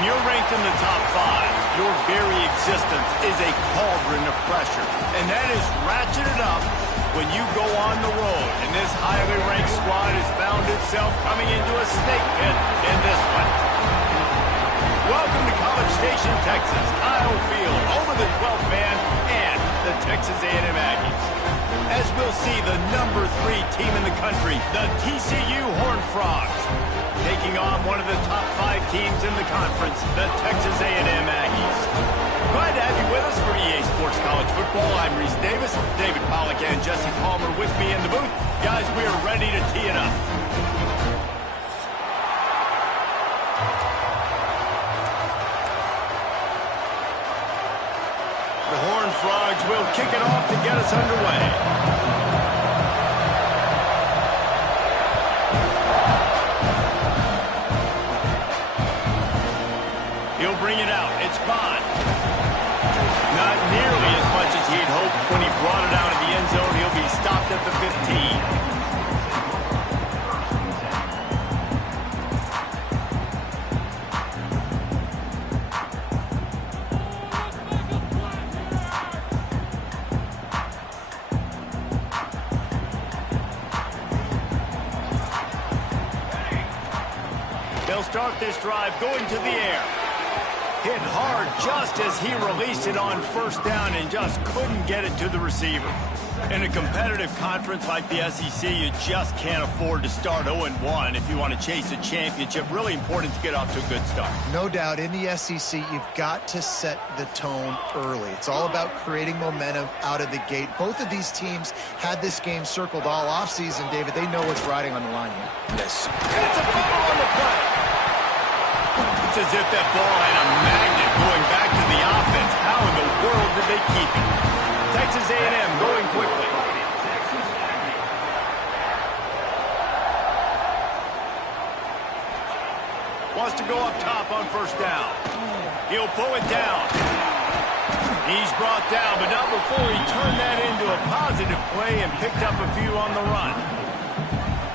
When you're ranked in the top 5, your very existence is a cauldron of pressure. And that is ratcheted up when you go on the road. And this highly ranked squad has found itself coming into a snake pit in this one. Welcome to College Station, Texas. Kyle Field, over the 12th man, and the Texas A&M Aggies. As we'll see, the number 3 team in the country, the TCU Horned Frogs, taking on one of the top 5 teams in the conference, the Texas A&M Aggies. Glad to have you with us for EA Sports College Football. I'm Reese Davis, David Pollack and Jesse Palmer with me in the booth. Guys, we are ready to tee it up. The Horned Frogs will kick it off to get us underway. He'll bring it out. It's Bond. Not nearly as much as he'd hoped when he brought it out of the end zone. He'll be stopped at the 15. They'll start this drive going to the air. Hit hard just as he released it on first down and just couldn't get it to the receiver. In a competitive conference like the SEC, you just can't afford to start 0-1 if you want to chase a championship. Really important to get off to a good start. No doubt, in the SEC, you've got to set the tone early. It's all about creating momentum out of the gate. Both of these teams had this game circled all offseason, David. They know what's riding on the line here. Yes. And it's a foul on the play. It's as if that ball had a magnet going back to the offense. How in the world did they keep it? Texas A&M going quickly. Wants to go up top on first down. He'll pull it down. He's brought down, but not before he turned that into a positive play and picked up a few on the run.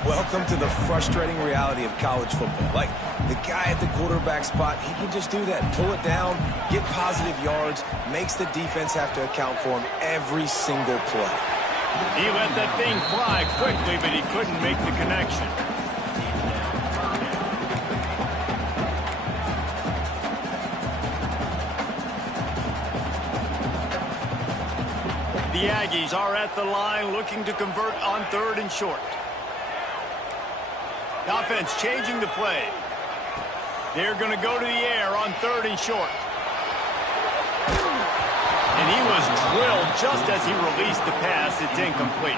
Welcome to the frustrating reality of college football. Like, the guy at the quarterback spot, he can just do that. Pull it down, get positive yards, makes the defense have to account for him every single play. He let that thing fly quickly, but he couldn't make the connection. The Aggies are at the line looking to convert on 3rd and short. The offense changing the play. They're going to go to the air on 3rd and short. And he was drilled just as he released the pass. It's incomplete.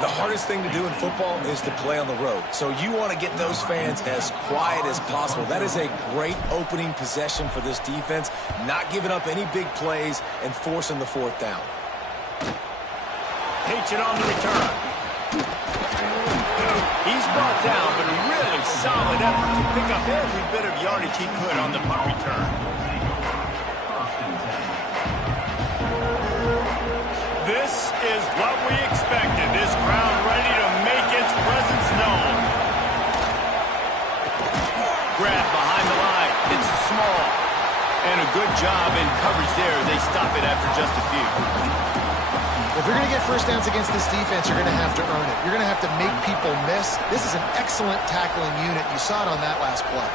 The hardest thing to do in football is to play on the road. So you want to get those fans as quiet as possible. That is a great opening possession for this defense. Not giving up any big plays and forcing the 4th down. Takes it on the return. He's brought down, but a really solid effort to pick up every bit of yardage he could on the punt return. This is what we expected. This crowd ready to make its presence known. Grab behind the line. It's small. And a good job in coverage there. They stop it after just a few. If you're going to get first downs against this defense, you're going to have to earn it. You're going to have to make people miss. This is an excellent tackling unit. You saw it on that last play.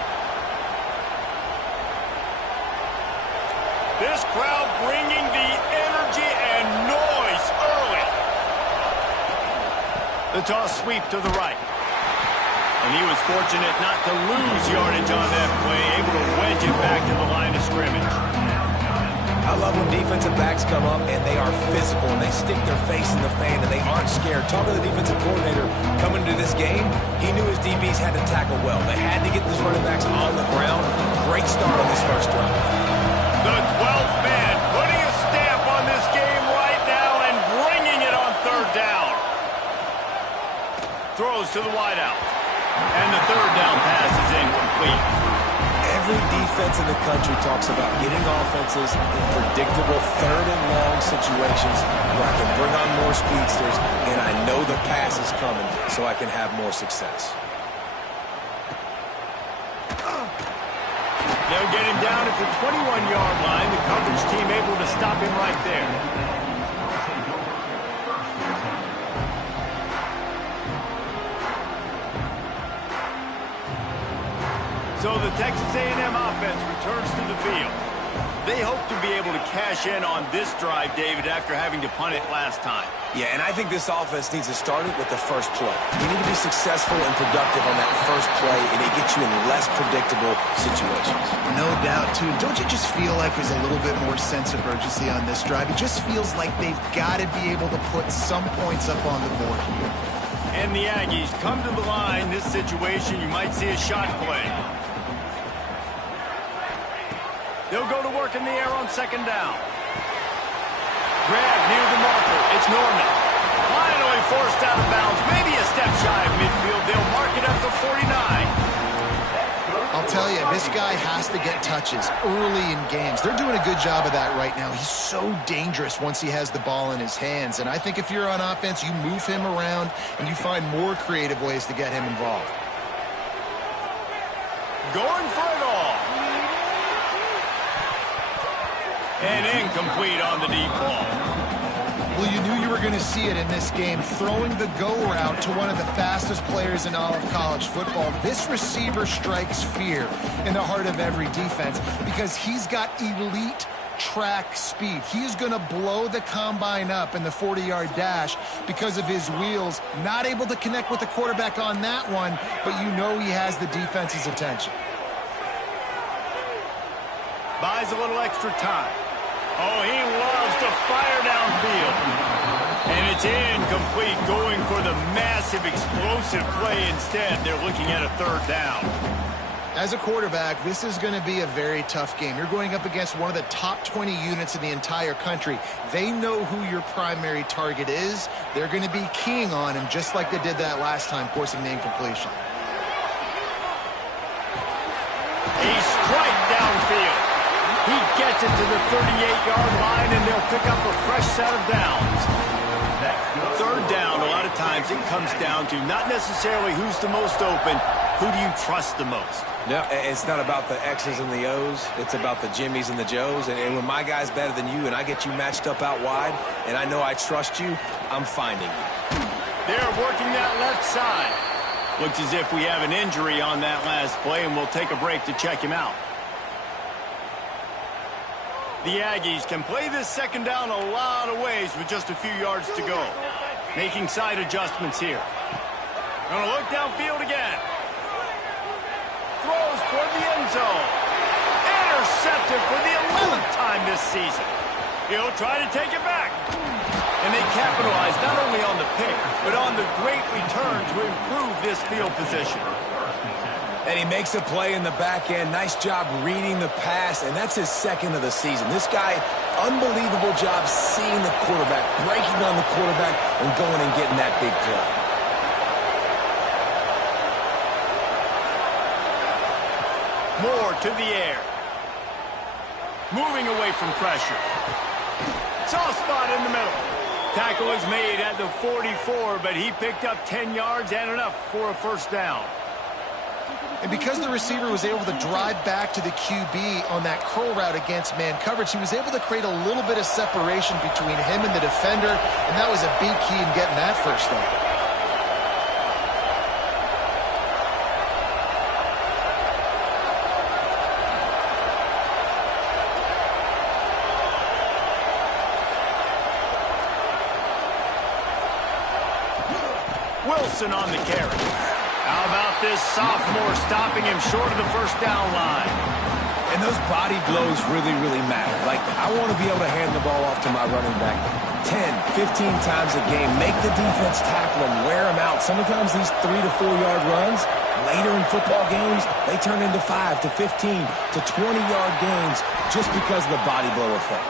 This crowd bringing the energy and noise early. The toss sweep to the right. And he was fortunate not to lose yardage on that play, able to wedge it back to the line of scrimmage. I love when defensive backs come up and they are physical and they stick their face in the fan and they aren't scared. Talking to the defensive coordinator coming into this game, he knew his DBs had to tackle well. They had to get these running backs on the ground. Great start on this first drive. The 12th man putting a stamp on this game right now and bringing it on 3rd down. Throws to the wideout. And the 3rd down pass is incomplete. Every defense in the country talks about getting offenses in predictable 3rd and long situations where I can bring on more speedsters and I know the pass is coming so I can have more success. They'll get him down at the 21-yard line. The coverage team able to stop him right there. So the Texas A&M offense returns to the field. They hope to be able to cash in on this drive, David, after having to punt it last time. Yeah, and I think this offense needs to start it with the first play. You need to be successful and productive on that first play, and it gets you in less predictable situations. No doubt, too. Don't you just feel like there's a little bit more sense of urgency on this drive? It just feels like they've got to be able to put some points up on the board here. And the Aggies come to the line. This situation, you might see a shot play. They'll go to work in the air on second down. Grab near the marker. It's Norman. Finally forced out of bounds. Maybe a step shy of midfield. They'll mark it up to 49. I'll tell you, this guy has to get touches early in games. They're doing a good job of that right now. He's so dangerous once he has the ball in his hands. And I think if you're on offense, you move him around and you find more creative ways to get him involved. Going for it all. And incomplete on the deep ball. Well, you knew you were going to see it in this game. Throwing the go route to one of the fastest players in all of college football. This receiver strikes fear in the heart of every defense because he's got elite track speed. He is going to blow the combine up in the 40-yard dash because of his wheels. Not able to connect with the quarterback on that one, but you know he has the defense's attention. Buys a little extra time. Oh, he loves to fire downfield. And it's incomplete, going for the massive explosive play instead. They're looking at a third down. As a quarterback, this is going to be a very tough game. You're going up against one of the top 20 units in the entire country. They know who your primary target is. They're going to be keying on him just like they did that last time, forcing the incompletion. He strikes downfield. He gets it to the 38-yard line, and they'll pick up a fresh set of downs. Third down, a lot of times it comes down to not necessarily who's the most open, who do you trust the most? No, it's not about the X's and the O's. It's about the Jimmys and the Joes. And when my guy's better than you and I get you matched up out wide, and I know I trust you, I'm finding you. They're working that left side. Looks as if we have an injury on that last play, and we'll take a break to check him out. The Aggies can play this second down a lot of ways with just a few yards to go. Making side adjustments here. Gonna look downfield again. Throws toward the end zone. Intercepted for the 11th time this season. He'll try to take it back. And they capitalize not only on the pick, but on the great return to improve this field position. And he makes a play in the back end. Nice job reading the pass, and that's his second of the season. This guy, unbelievable job seeing the quarterback, breaking on the quarterback, and going and getting that big play. More to the air. Moving away from pressure. Soft spot in the middle. Tackle is made at the 44, but he picked up 10 yards and enough for a first down. And because the receiver was able to drive back to the QB on that curl route against man coverage, he was able to create a little bit of separation between him and the defender, and that was a big key in getting that first down. Wilson on the carry. How about this sophomore stopping him short of the first down line? And those body blows really, really matter. Like, I want to be able to hand the ball off to my running back 10, 15 times a game. Make the defense tackle him, wear him out. Sometimes these 3 to 4 yard runs, later in football games, they turn into 5 to 15 to 20-yard gains just because of the body blow effect.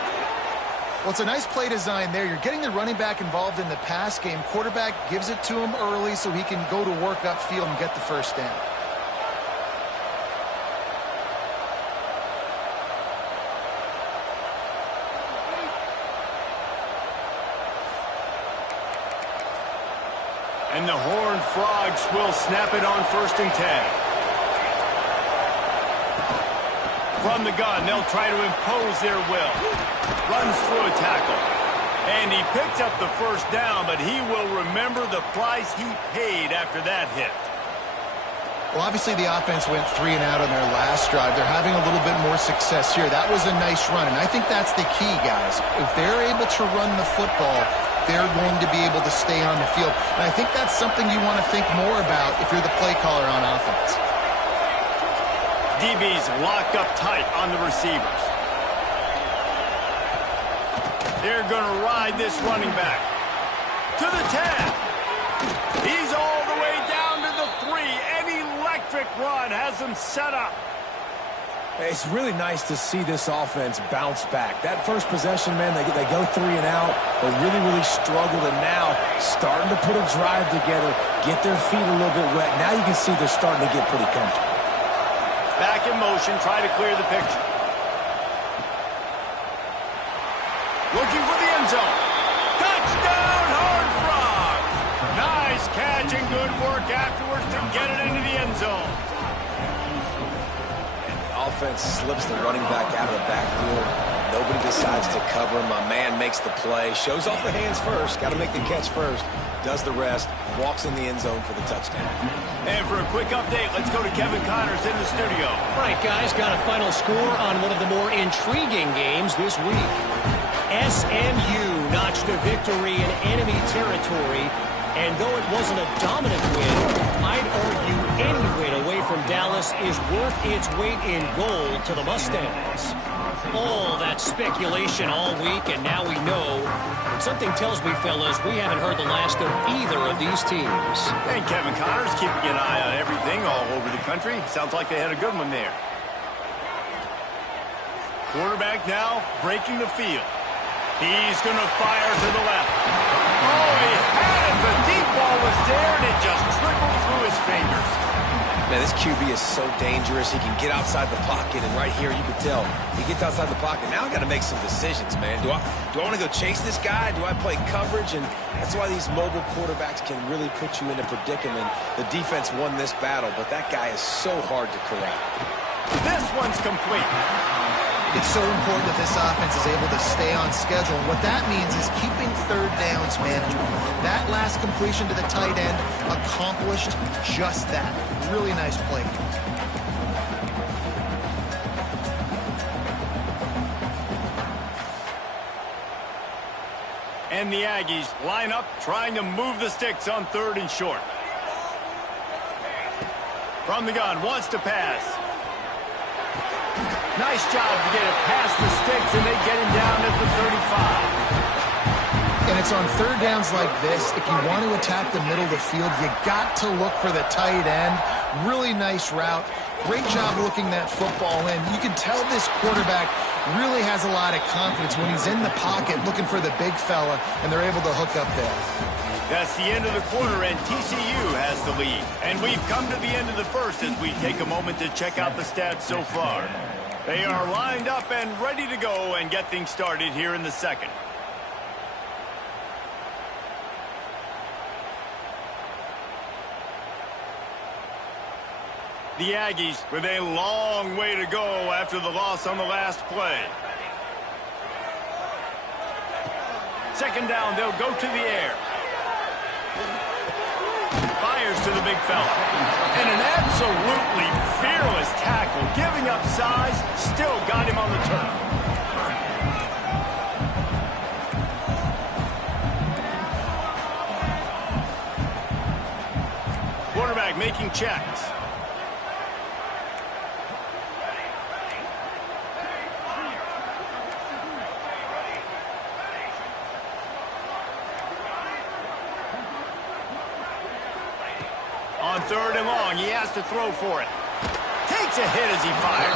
Well, it's a nice play design there. You're getting the running back involved in the pass game. Quarterback gives it to him early so he can go to work upfield and get the first down. And the Horned Frogs will snap it on 1st and 10. From the gun, they'll try to impose their will. Runs through a tackle. And he picks up the first down, but he will remember the price he paid after that hit. Well, obviously the offense went 3 and out on their last drive. They're having a little bit more success here. That was a nice run, and I think that's the key, guys. If they're able to run the football, they're going to be able to stay on the field. And I think that's something you want to think more about if you're the play caller on offense. DB's locked up tight on the receivers. They're going to ride this running back. To the 10. He's all the way down to the 3. An electric run has him set up. It's really nice to see this offense bounce back. That first possession, man, they go 3 and out, but really struggled, and now starting to put a drive together, get their feet a little bit wet. Now you can see they're starting to get pretty comfortable. Back in motion, try to clear the picture. Looking for the end zone. Touchdown, Horned Frog! Nice catch and good work afterwards to get it into the end zone. Offense slips the running back out of the backfield. Nobody decides to cover him. My man makes the play. Shows off the hands first. Got to make the catch first. Does the rest. Walks in the end zone for the touchdown. And for a quick update, let's go to Kevin Connors in the studio. Right, guys. Got a final score on one of the more intriguing games this week. SMU notched a victory in enemy territory. And though it wasn't a dominant win, I'd argue any win away from Dallas is worth its weight in gold to the Mustangs. All that speculation all week, and now we know. Something tells me, fellas, we haven't heard the last of either of these teams. And Kevin Connors keeping an eye on everything all over the country. Sounds like they had a good one there. Quarterback now breaking the field. He's going to fire to the left. Oh, he had it. The deep ball was there, and it just trickled through his fingers. Man, this QB is so dangerous. He can get outside the pocket, and right here you can tell he gets outside the pocket. Now I got to make some decisions, man. Do I want to go chase this guy? Do I play coverage? And that's why these mobile quarterbacks can really put you in a predicament. The defense won this battle, but that guy is so hard to corral. This one's complete. It's so important that this offense is able to stay on schedule. What that means is keeping third downs manageable. That last completion to the tight end accomplished just that. Really nice play. And the Aggies line up trying to move the sticks on 3rd and short. From the gun, wants to pass. Nice job to get it past the sticks, and they get him down at the 35. And it's on third downs like this. If you want to attack the middle of the field, you got to look for the tight end. Really nice route. Great job looking that football in. You can tell this quarterback really has a lot of confidence when he's in the pocket looking for the big fella, and they're able to hook up there. That's the end of the quarter, and TCU has the lead. And we've come to the end of the first as we take a moment to check out the stats so far. They are lined up and ready to go and get things started here in the second. The Aggies with a long way to go after the loss on the last play. Second down, they'll go to the air. Fires to the big fella. And an absolutely fearless tackle, giving up size, still got him on the turf. Quarterback making checks. On 3rd and long, he has to throw for it. Takes a hit as he fires.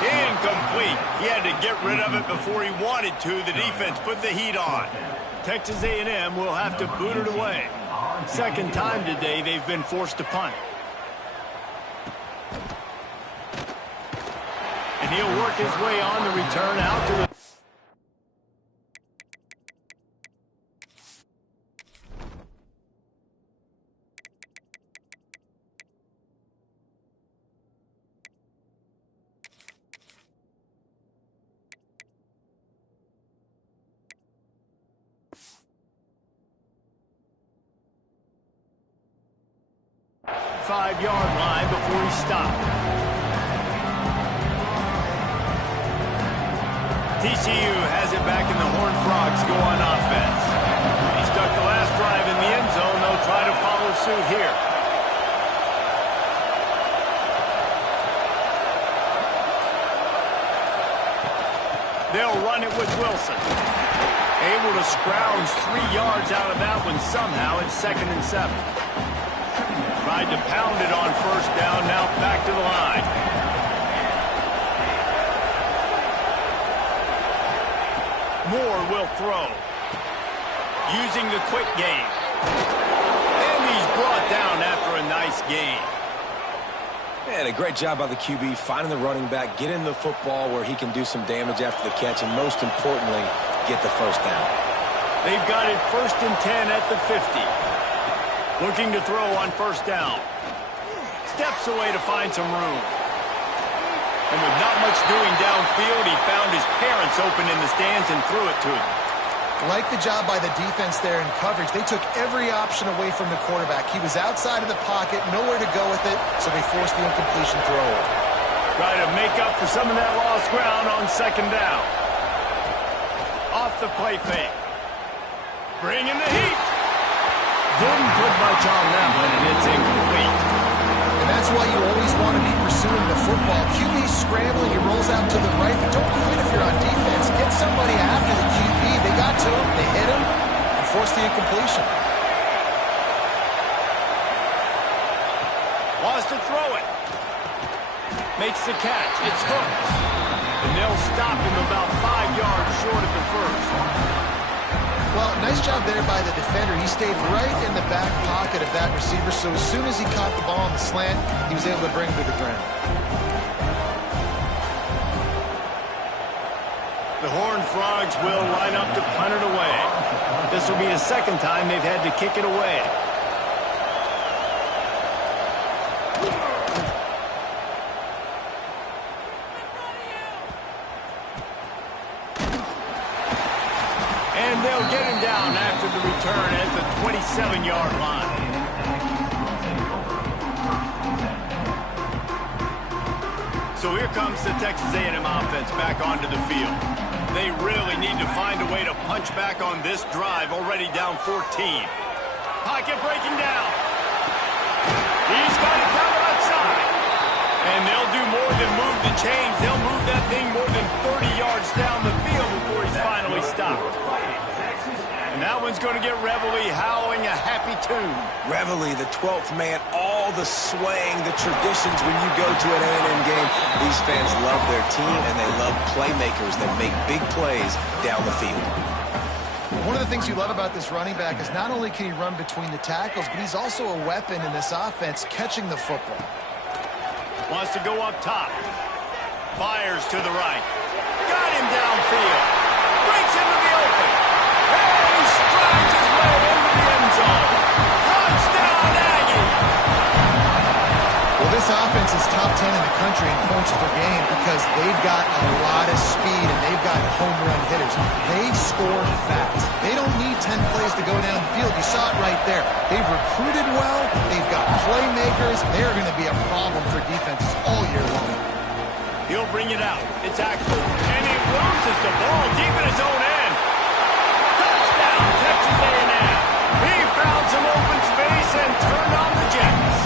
Incomplete. He had to get rid of it before he wanted to. The defense put the heat on. Texas A&M will have to boot it away. Second time today they've been forced to punt. And he'll work his way on the return out to the... 35-yard line before he stopped. TCU has it back, and the Horned Frogs go on offense. He stuck the last drive in the end zone. They'll try to follow suit here. They'll run it with Wilson. Able to scrounge 3 yards out of that one somehow. It's 2nd and 7. Tried to pound it on first down. Now back to the line. Moore will throw. Using the quick game. And he's brought down after a nice gain. And a great job by the QB finding the running back, getting the football where he can do some damage after the catch, and most importantly, get the first down. They've got it 1st and 10 at the 50. Looking to throw on first down. Steps away to find some room. And with not much doing downfield, he found his parents open in the stands and threw it to him. Like the job by the defense there in coverage. They took every option away from the quarterback. He was outside of the pocket, nowhere to go with it, so they forced the incompletion throw. Try to make up for some of that lost ground on 2nd down. Off the play fake. Bringing the heat. Didn't put much on that one, and it's incomplete. And that's why you always want to be pursuing the football. QB's scrambling, he rolls out to the right, but don't quit if you're on defense. Get somebody after the QB. They got to him, they hit him, and forced the incompletion. Wants to throw it. Makes the catch. It's hooked. And they'll stop him about 5 yards short of the first. Well, nice job there by the defender. He stayed right in the back pocket of that receiver, so as soon as he caught the ball on the slant, he was able to bring it to the ground. The Horned Frogs will line up to punt it away. This will be the 2nd time they've had to kick it away. And they'll get him down after the return at the 27-yard line. So here comes the Texas A&M offense back onto the field. They really need to find a way to punch back on this drive, already down 14. Pocket breaking down. He's got it down outside. And they'll do more than move the chains. They'll move that thing more than 30 yards down the field before he's finally stopped. And that one's going to get Reveille howling a happy tune. Reveille, the 12th man, all the swaying, the traditions when you go to an A&M game. These fans love their team, and they love playmakers that make big plays down the field. One of the things you love about this running back is not only can he run between the tackles, but he's also a weapon in this offense, catching the football. Wants to go up top. Fires to the right. Got him downfield. Breaks into the open. And he strides his way into the end zone. Touchdown, Aggie! Well, this offense is top 10 in the country in points per game because they've got a lot of speed and they've got home run hitters. They score fast. They don't need 10 plays to go down the field. You saw it right there. They've recruited well. They've got playmakers. They're going to be a problem for defenses all year long. He'll bring it out. It's Axel. And he loses the ball deep in his own end. Touchdown, Texas A&M. He found some open space and turned on the Jets.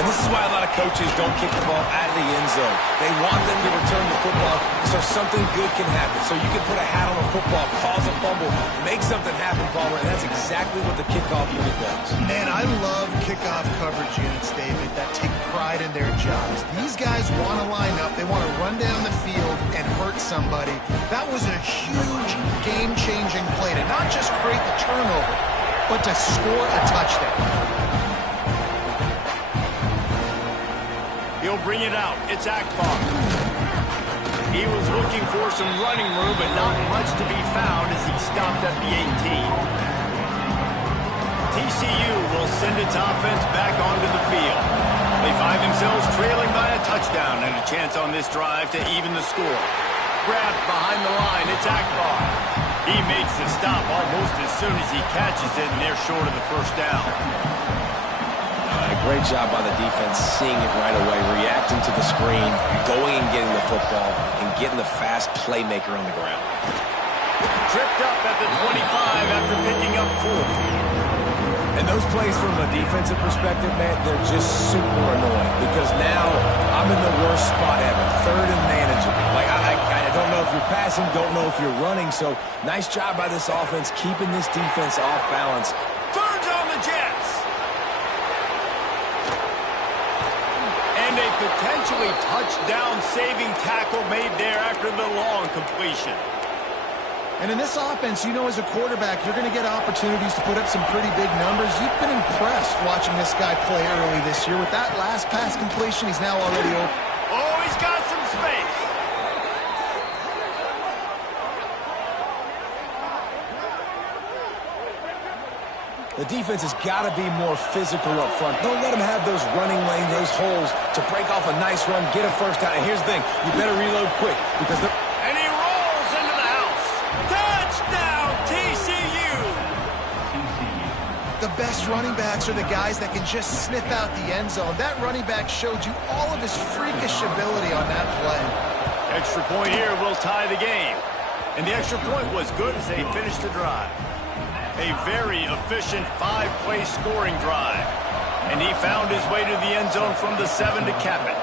And this is why a lot of coaches don't kick the ball out of the end zone. They want them to return the football so something good can happen. So you can put a hat on a football, cause a fumble, make something happen, Palmer, and that's exactly what the kickoff unit does. Man, I love kickoff coverage units, David, that take pride in their jobs. These guys want to line up. They want to run down the field and hurt somebody. That was a huge game-changing play to not just create the turnover, but to score a touchdown. He'll bring it out. It's Akbar. He was looking for some running room, but not much to be found as he stopped at the 18. TCU will send its offense back onto the field. They find themselves trailing by a touchdown and a chance on this drive to even the score. Grabbed behind the line. It's Akbar. He makes the stop almost as soon as he catches it, and they're short of the first down. Great job by the defense, seeing it right away, reacting to the screen, going and getting the football, and getting the fast playmaker on the ground. Tripped up at the 25 after picking up 4. And those plays from a defensive perspective, man, they're just super annoying because now I'm in the worst spot ever, third and manageable. Like, I don't know if you're passing, don't know if you're running, so nice job by this offense keeping this defense off balance. Thirds on the Jets. And a potentially touchdown-saving tackle made there after the long completion. And in this offense, you know, as a quarterback, you're going to get opportunities to put up some pretty big numbers. You've been impressed watching this guy play early this year. With that last pass completion, he's now already open. Oh, he's got some space. The defense has got to be more physical up front. Don't let them have those running lanes, those holes to break off a nice run, get a first down. And here's the thing, you better reload quick because they're... And he rolls into the house. Touchdown, TCU. The best running backs are the guys that can just sniff out the end zone. That running back showed you all of his freakish ability on that play. Extra point here will tie the game. And the extra point was good as they finished the drive. A very efficient 5-play scoring drive. And he found his way to the end zone from the 7 to cap it.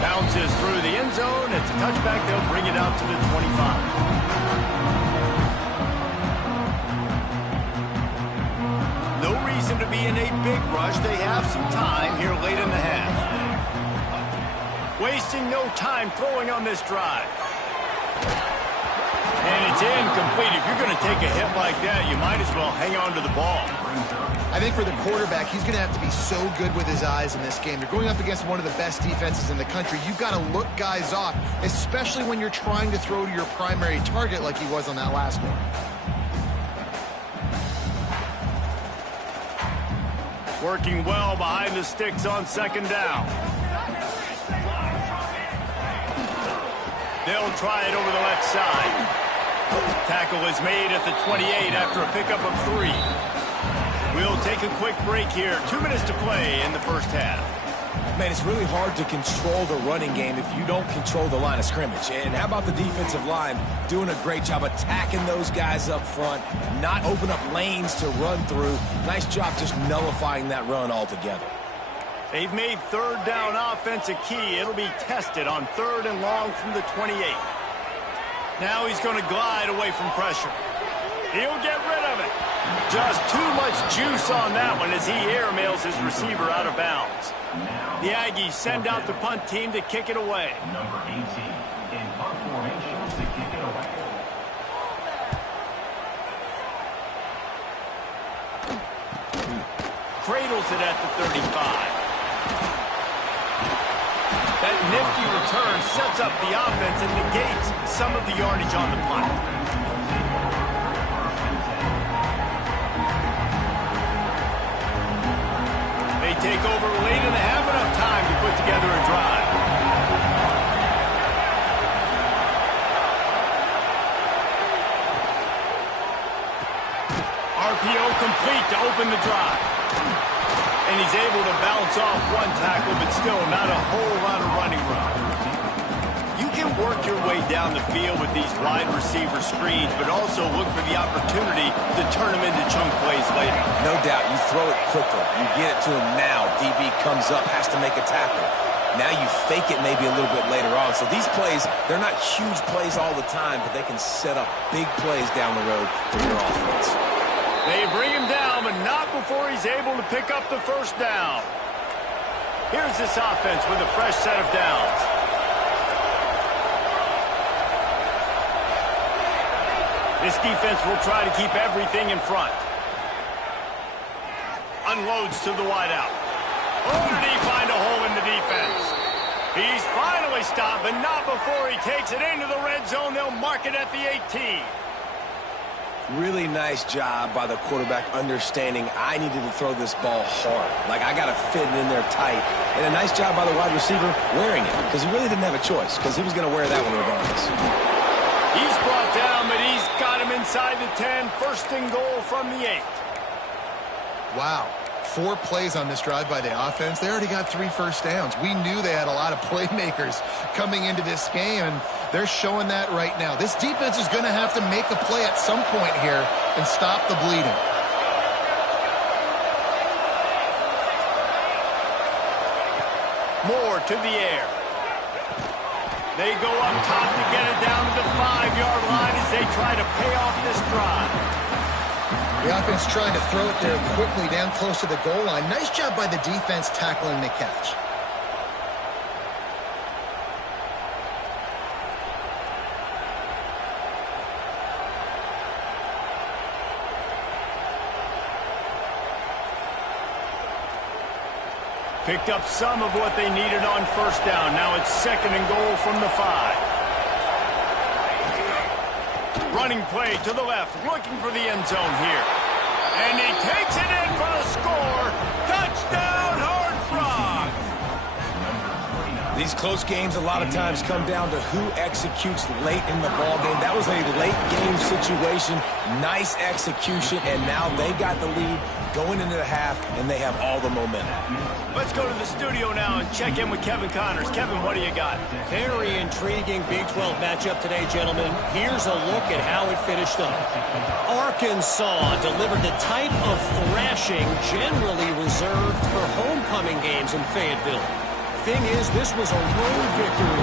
Bounces through the end zone. It's a touchback. They'll bring it out to the 25. No reason to be in a big rush. They have some time here late in the half. Wasting no time throwing on this drive. And it's incomplete. If you're going to take a hit like that, you might as well hang on to the ball. I think for the quarterback, he's going to have to be so good with his eyes in this game. You're going up against one of the best defenses in the country. You've got to look guys off, especially when you're trying to throw to your primary target like he was on that last one. Working well behind the sticks on second down. They'll try it over the left side. Tackle is made at the 28 after a pickup of 3. We'll take a quick break here. 2 minutes to play in the first half. Man, it's really hard to control the running game if you don't control the line of scrimmage. And how about the defensive line doing a great job attacking those guys up front, not open up lanes to run through. Nice job just nullifying that run altogether. They've made third down offense a key. It'll be tested on 3rd and long from the 28. Now he's going to glide away from pressure. He'll get rid of it. Just too much juice on that one as he airmails his receiver out of bounds. The Aggies send out the punt team to kick it away. Number 18 in punt formation to kick it away. Cradles it at the 35. That nifty return sets up the offense and negates some of the yardage on the punt. They take over late and have enough time to put together a drive. RPO complete to open the drive. And he's able to bounce off one tackle, but still not a whole lot of running room. You can work your way down the field with these wide receiver screens, but also look for the opportunity to turn them into chunk plays later. No doubt, you throw it quickly. You get it to him now. DB comes up, has to make a tackle. Now you fake it maybe a little bit later on. So these plays, they're not huge plays all the time, but they can set up big plays down the road for your offense. They bring him down, but not before he's able to pick up the first down. Here's this offense with a fresh set of downs. This defense will try to keep everything in front. Unloads to the wideout. Oh, did he find a hole in the defense? He's finally stopped, but not before he takes it into the red zone. They'll mark it at the 18. Really nice job by the quarterback understanding I needed to throw this ball hard. Like, I got to fit it in there tight. And a nice job by the wide receiver wearing it because he really didn't have a choice because he was going to wear that one regardless. He's brought down, but he's got him inside the 10. First and goal from the 8. Wow. 4 plays on this drive by the offense. They already got 3 first downs. We knew they had a lot of playmakers coming into this game, and they're showing that right now. This defense is going to have to make a play at some point here and stop the bleeding. Moore to the air. They go up top to get it down to the 5-yard line as they try to pay off this drive. The offense trying to throw it there quickly down close to the goal line. Nice job by the defense tackling the catch. Picked up some of what they needed on first down. Now it's 2nd and goal from the 5. Running play to the left, looking for the end zone here. And he takes it in for the score. Touchdown, Horned Frogs! These close games a lot of times come down to who executes late in the ball game. That was a late game situation. Nice execution, and now they got the lead going into the half, and they have all the momentum. Let's go to the studio now and check in with Kevin Connors. Kevin, what do you got? Very intriguing Big 12 matchup today, gentlemen. Here's a look at how it finished up. Arkansas delivered the type of thrashing generally reserved for homecoming games in Fayetteville. Thing is, this was a road victory,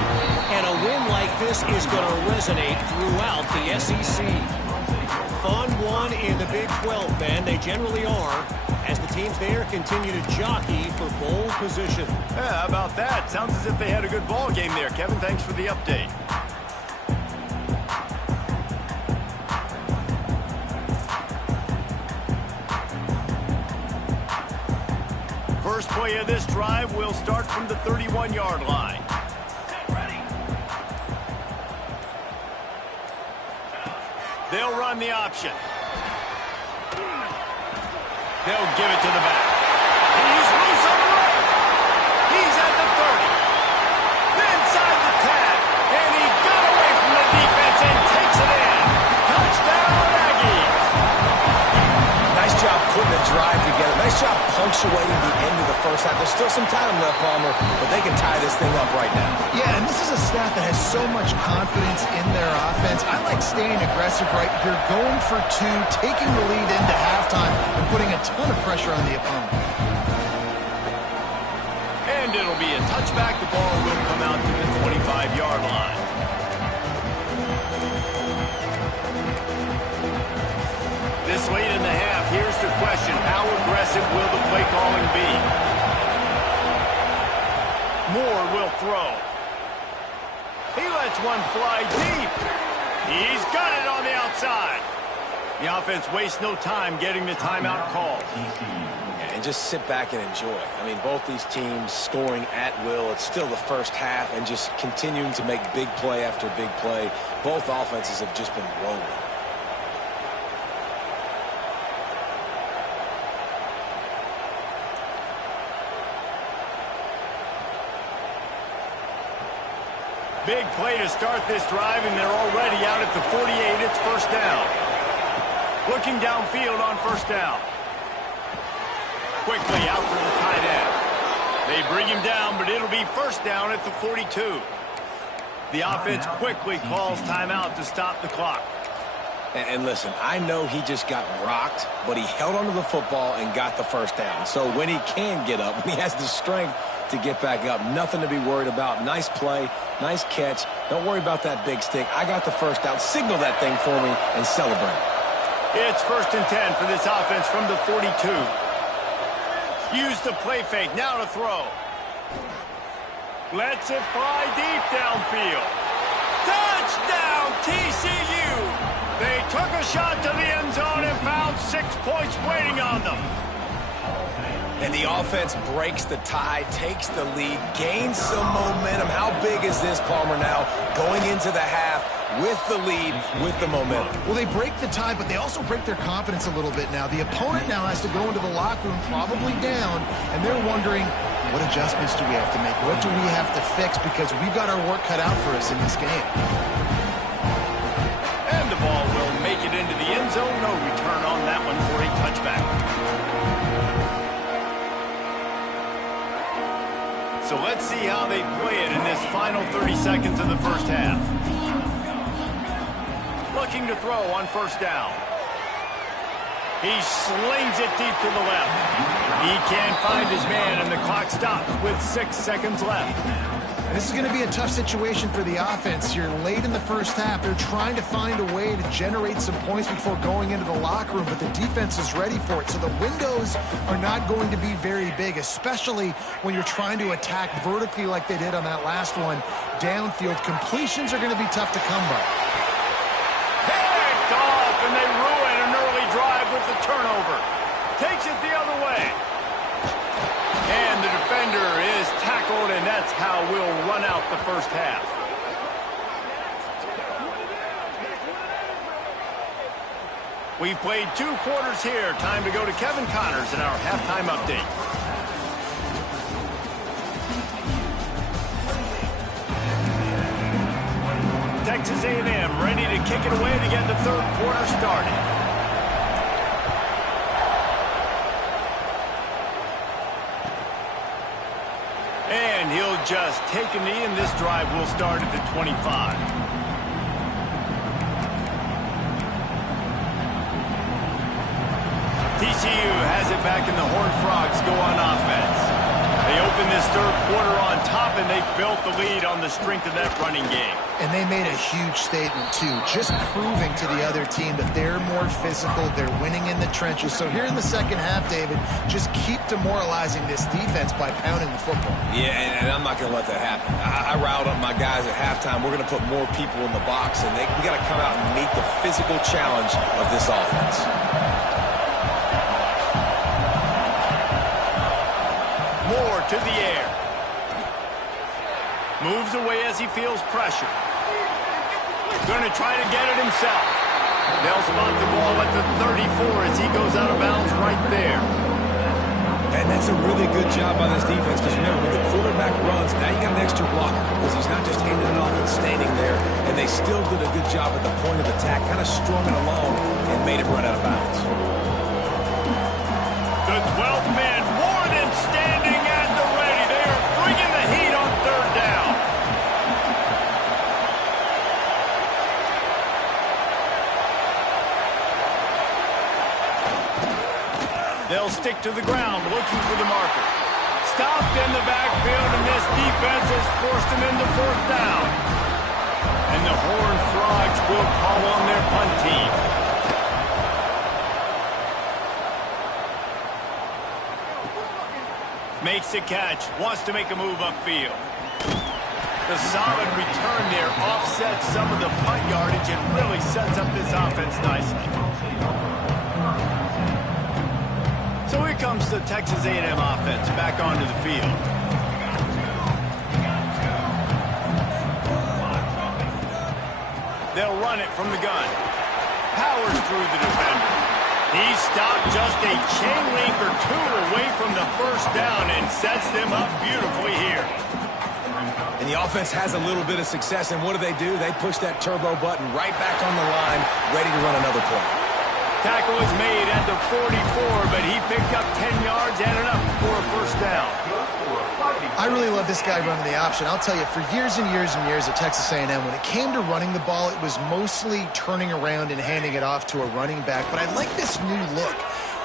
and a win like this is going to resonate throughout the SEC. Fun one in the Big 12, man. They generally are, as the teams there continue to jockey for bowl position. Yeah, how about that? Sounds as if they had a good ball game there. Kevin, thanks for the update. First play of this drive will start from the 31-yard line. They'll run the option. They'll give it to the back. He's loose on the right. He's at the 30. Inside the 10. And he got away from the defense and takes it in. Touchdown, Aggies. Nice job putting the drive together. Nice job punctuating the end of the first half. There's still some time left, Palmer, but they can tie this thing up right now. Yeah, and this is a staff that has so much confidence in their offense. I like staying aggressive right here, going for 2, taking the lead into halftime, and putting a ton of pressure on the opponent. And it'll be a touchback. The ball will come out to the 25-yard line. This late in the half, here's the question. How aggressive will the play calling be? Moore will throw. He lets one fly deep. He's got it on the outside. The offense wastes no time getting the timeout called. And just sit back and enjoy. I mean, both these teams scoring at will. It's still the first half and just continuing to make big play after big play. Both offenses have just been rolling. Big play to start this drive, and they're already out at the 48. It's first down. Looking downfield on first down. Quickly out to the tight end. They bring him down, but it'll be first down at the 42. The offense quickly calls timeout to stop the clock. And listen, I know he just got rocked, but he held onto the football and got the first down. So when he can get up, when he has the strength to get back up, nothing to be worried about. Nice play, nice catch. Don't worry about that big stick. I got the first down. Signal that thing for me and celebrate. It's 1st and 10 for this offense from the 42. Use the play fake. Now to throw. Lets it fly deep downfield. Touchdown, TCU! They took a shot to the end zone and found 6 points waiting on them. And the offense breaks the tie, takes the lead, gains some momentum. How big is this, Palmer, now going into the half with the lead, with the momentum? Well, they break the tie, but they also break their confidence a little bit now. The opponent now has to go into the locker room, probably down, and they're wondering, what adjustments do we have to make? What do we have to fix? Because we've got our work cut out for us in this game. And the ball will make it into the end zone. No return on that one for a touchback. So let's see how they play it in this final 30 seconds of the first half. Looking to throw on first down. He slings it deep to the left. He can't find his man, and the clock stops with 6 seconds left. This is going to be a tough situation for the offense here. Late in the first half, they're trying to find a way to generate some points before going into the locker room, but the defense is ready for it. So the windows are not going to be very big, especially when you're trying to attack vertically like they did on that last one. Downfield completions are going to be tough to come by. Picked off, and they ruin an early drive with the turnover. Takes it the other way. And the defender is tackled, and that's how we'll run out the first half. We've played 2 quarters here. Time to go to Kevin Connors in our halftime update. Texas A&M ready to kick it away to get the third quarter started. And he'll just take a knee, and this drive will start at the 25. TCU has it back, and the Horned Frogs go on offense. They open this third quarter on top, and they built the lead on the strength of that running game. And they made a huge statement, too, just proving to the other team that they're more physical, they're winning in the trenches. So here in the second half, David, just keep demoralizing this defense by pounding the football. Yeah, and I'm not going to let that happen. I riled up my guys at halftime. We're going to put more people in the box, and we got to come out and meet the physical challenge of this offense. Moore to the air. Moves away as he feels pressure. Going to try to get it himself. They'll spot the ball at the 34 as he goes out of bounds right there. And that's a really good job by this defense, because remember, when the quarterback runs, now you got an extra blocker, because he's not just handing it off and standing there. And they still did a good job at the point of attack, kind of strung it along and made it run out of bounds. The 12th man more than standing at the ready. They are bringing the heat on third down. They'll stick to the ground, looking for the marker. Stopped in the backfield, and this defense has forced him into fourth down. And the Horned Frogs will call on their punt team. Makes the catch, wants to make a move upfield. The solid return there offsets some of the punt yardage and really sets up this offense nicely. So here comes the Texas A&M offense back onto the field. They'll run it from the gun. Powers through the defender. He stopped just a chain link or 2 away from the first down and sets them up beautifully here. And the offense has a little bit of success, and what do? They push that turbo button right back on the line, ready to run another play. Tackle is made at the 44, but he picked up 10 yards and enough for a first down. I really love this guy running the option. I'll tell you, for years and years and years at Texas A&M, when it came to running the ball, it was mostly turning around and handing it off to a running back. But I like this new look.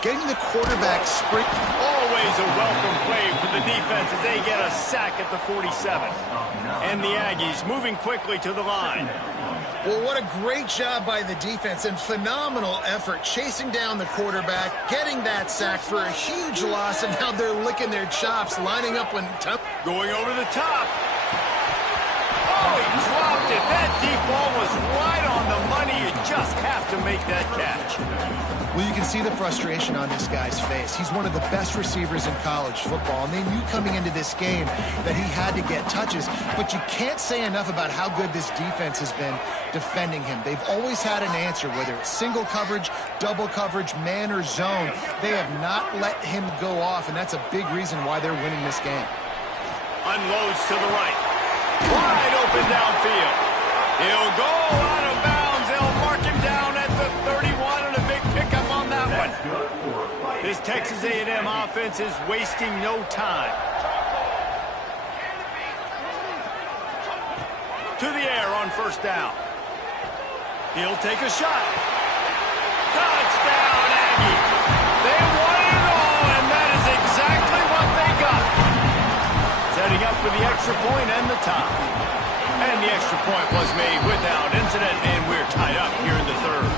Getting the quarterback sprint. Always a welcome play for the defense as they get a sack at the 47. And the Aggies moving quickly to the line. Well, what a great job by the defense and phenomenal effort chasing down the quarterback, getting that sack for a huge loss, and now they're licking their chops, lining up when... Going over the top. Oh, he dropped it. That deep ball was right on the money. You just have to make that catch. Well, you can see the frustration on this guy's face. He's one of the best receivers in college football, and they knew coming into this game that he had to get touches, but you can't say enough about how good this defense has been defending him. They've always had an answer, whether it's single coverage, double coverage, man or zone. They have not let him go off, and that's a big reason why they're winning this game. Unloads to the right. Wide open downfield. He'll go out of bounds. They'll mark him down at the 31, and a big pickup on that one. This Texas A&M offense is wasting no time. to the air on first down. He'll take a shot. Touchdown, Aggie. They won it all, and that is exactly what they got. Setting up for the extra point and the tie. And the extra point was made without incident, and we're tied up here in the third.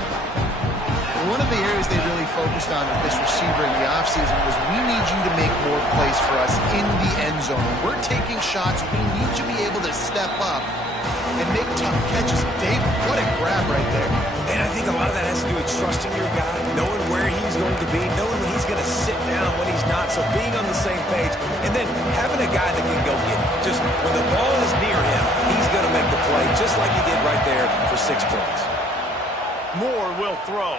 One of the areas they really focused on with this receiver in the offseason was we need you to make more plays for us in the end zone. We're taking shots. We need you to be able to step up and make tough catches. David, what a grab right there. And I think a lot of that has to do with trusting your guy, knowing where he's going to be, knowing when he's going to sit down, when he's not, so being on the same page, and then having a guy that can go get it. Just when the ball is near him, he's going to make the play, just like he did right there for 6 points. Moore will throw.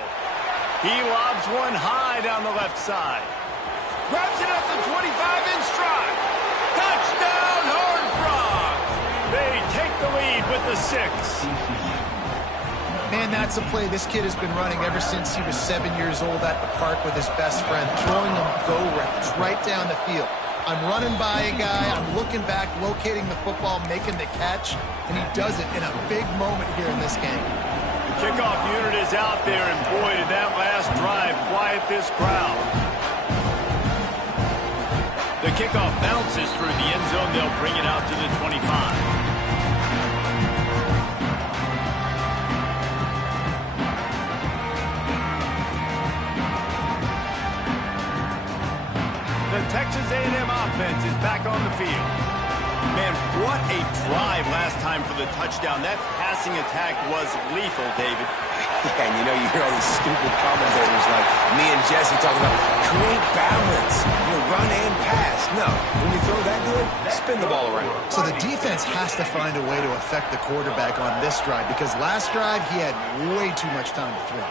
He lobs one high down the left side. Grabs it at the 25 in stride. Touchdown, Horned Frogs. They take the lead with the 6. Man, that's a play this kid has been running ever since he was 7 years old at the park with his best friend, throwing them go routes right down the field. I'm running by a guy, I'm looking back, locating the football, making the catch, and he does it in a big moment here in this game. The kickoff unit is out there, and boy, did that last drive quiet this crowd. The kickoff bounces through the end zone. They'll bring it out to the 25. The Texas A&M offense is back on the field. Man, what a drive last time for the touchdown. That passing attack was lethal, David. Yeah, and you know, you hear all these stupid commentators like me and Jesse talking about create balance, run and pass. No, when you throw that good, spin the ball around. So the defense has to find a way to affect the quarterback on this drive because last drive he had way too much time to throw.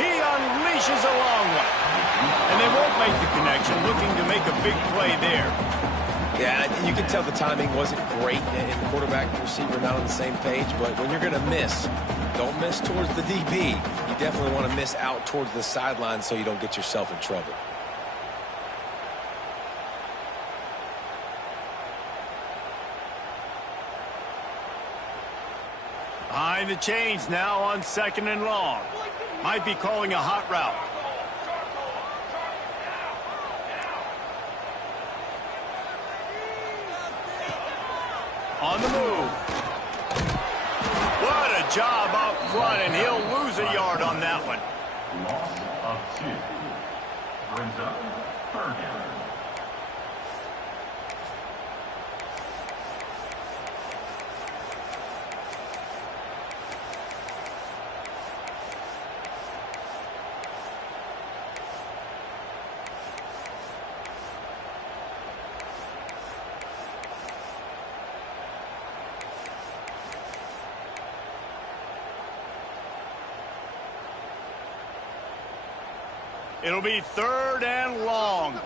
He unleashes a long one. And they won't make the connection, looking to make a big play there. Yeah, you can tell the timing wasn't great, and the quarterback and receiver not on the same page, but when you're going to miss, don't miss towards the DB. You definitely want to miss out towards the sideline so you don't get yourself in trouble. Behind the chains now on 2nd and long. Might be calling a hot route. On the move. What a job up front, and he'll lose a yard on that one. Loss of 2. Brings up 3rd down. It'll be 3rd and long.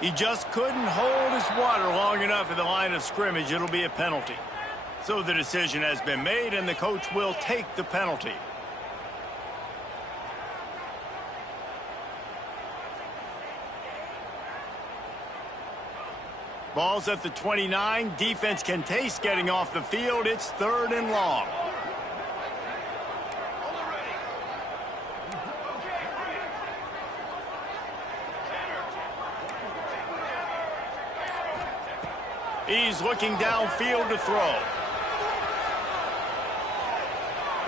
He just couldn't hold his water long enough at the line of scrimmage. It'll be a penalty. So the decision has been made, and the coach will take the penalty. Ball's at the 29. Defense can taste getting off the field. It's 3rd and long. He's looking downfield to throw.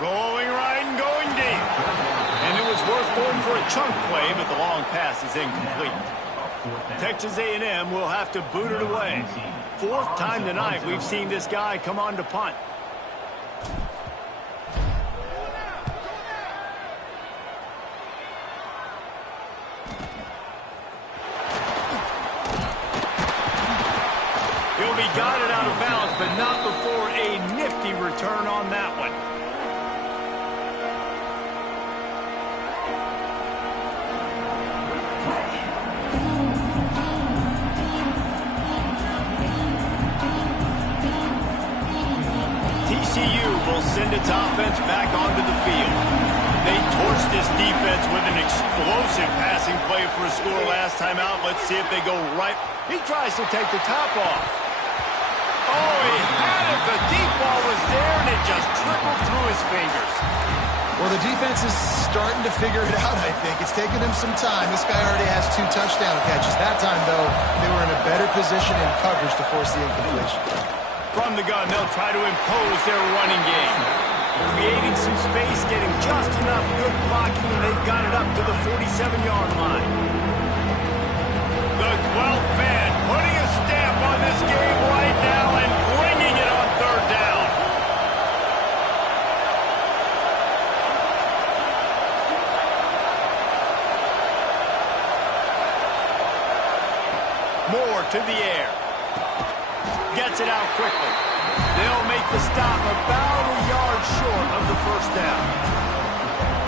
Rolling right and going deep. And it was worth going for a chunk play, but the long pass is incomplete. Texas A&M will have to boot it away. 4th time tonight we've seen this guy come on to punt. He'll be guided out of bounds, but not before a nifty return on that one. TCU will send its offense back onto the field. They torch torched this defense with an explosive passing play for a score last time out. Let's see if they go right. He tries to take the top off. Oh, he had it. The deep ball was there, and it just trickled through his fingers. Well, the defense is starting to figure it out, I think. It's taken them some time. This guy already has 2 touchdown catches. That time, though, they were in a better position in coverage to force the incompletion. From the gun, they'll try to impose their running game. Creating some space, getting just enough good blocking, and they've got it up to the 47-yard line. The 12th man putting a stamp on this game right now and bringing it on 3rd down. Moore to the air. Gets it out quickly. They'll make the stop about a yard short of the 1st down.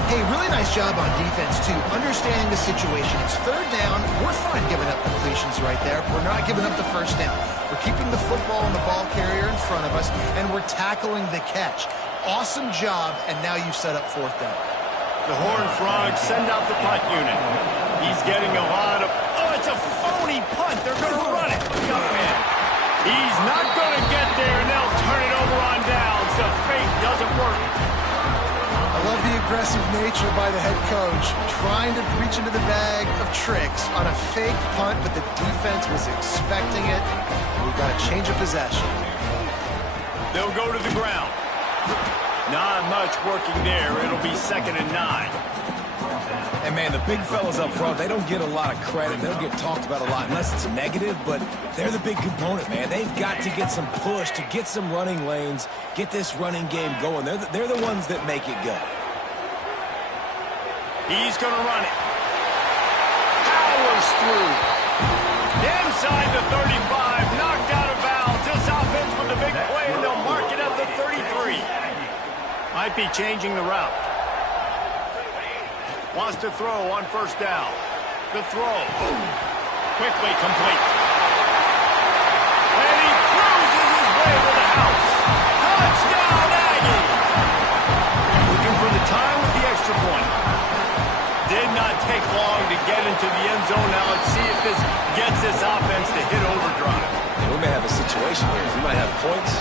Hey, really nice job on defense, too. Understanding the situation. It's 3rd down. We're fine giving up completions right there. We're not giving up the 1st down. We're keeping the football and the ball carrier in front of us, and we're tackling the catch. Awesome job, and now you've set up 4th down. The Horned Frogs send out the punt unit. He's getting a lot of... Oh, it's a phony punt. They're going to run it. Look out, man. He's not going to get there, and they'll turn it over on downs. The fake doesn't work. I love the aggressive nature by the head coach, trying to reach into the bag of tricks on a fake punt, but the defense was expecting it. We've got a change of possession. They'll go to the ground. Not much working there. It'll be 2nd and 9. And, man, the big fellas up front, they don't get a lot of credit. They don't get talked about a lot unless it's a negative, but they're the big component, man. They've got to get some push, to get some running lanes, get this running game going. They're the ones that make it go. He's going to run it. Powers through. Inside the 35, knocked out of bounds. This offense with a big play, and they'll mark it at the 33. Might be changing the route. Wants to throw on 1st down. The throw. Quickly complete. And he cruises his way to the house. Touchdown, Aggie! Looking for the time with the extra point. Did not take long to get into the end zone. Now let's see if this gets this offense to hit overdrive. And we may have a situation here. We might have points,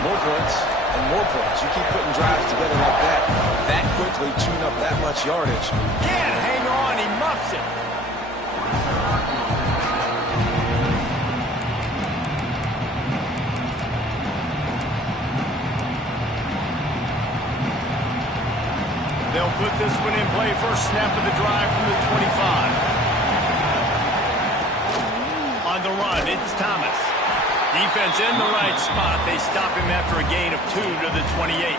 more points, and more points. You keep putting drives together like that quickly, chewing up that much yardage. Can't hang on. He muffs it. They'll put this one in play. First snap of the drive from the 25. On the run, it's Thomas. Defense in the right spot. They stop him after a gain of 2 to the 28.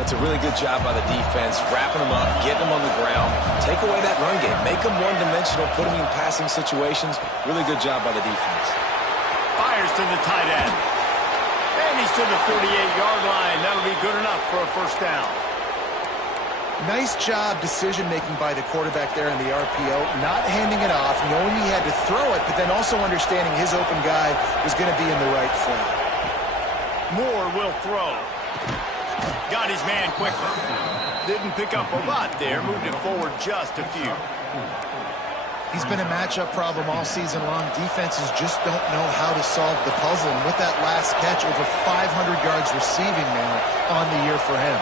That's a really good job by the defense, wrapping them up, getting them on the ground. Take away that run game. Make them one-dimensional, put them in passing situations. Really good job by the defense. Fires to the tight end. And he's to the 48-yard line. That'll be good enough for a 1st down. Nice job decision-making by the quarterback there in the RPO, not handing it off, knowing he had to throw it, but then also understanding his open guy was going to be in the right flat. Moore will throw. Got his man quickly. Didn't pick up a lot there. Moved it forward just a few. He's been a matchup problem all season long. Defenses just don't know how to solve the puzzle. And with that last catch, over 500 yards receiving now on the year for him.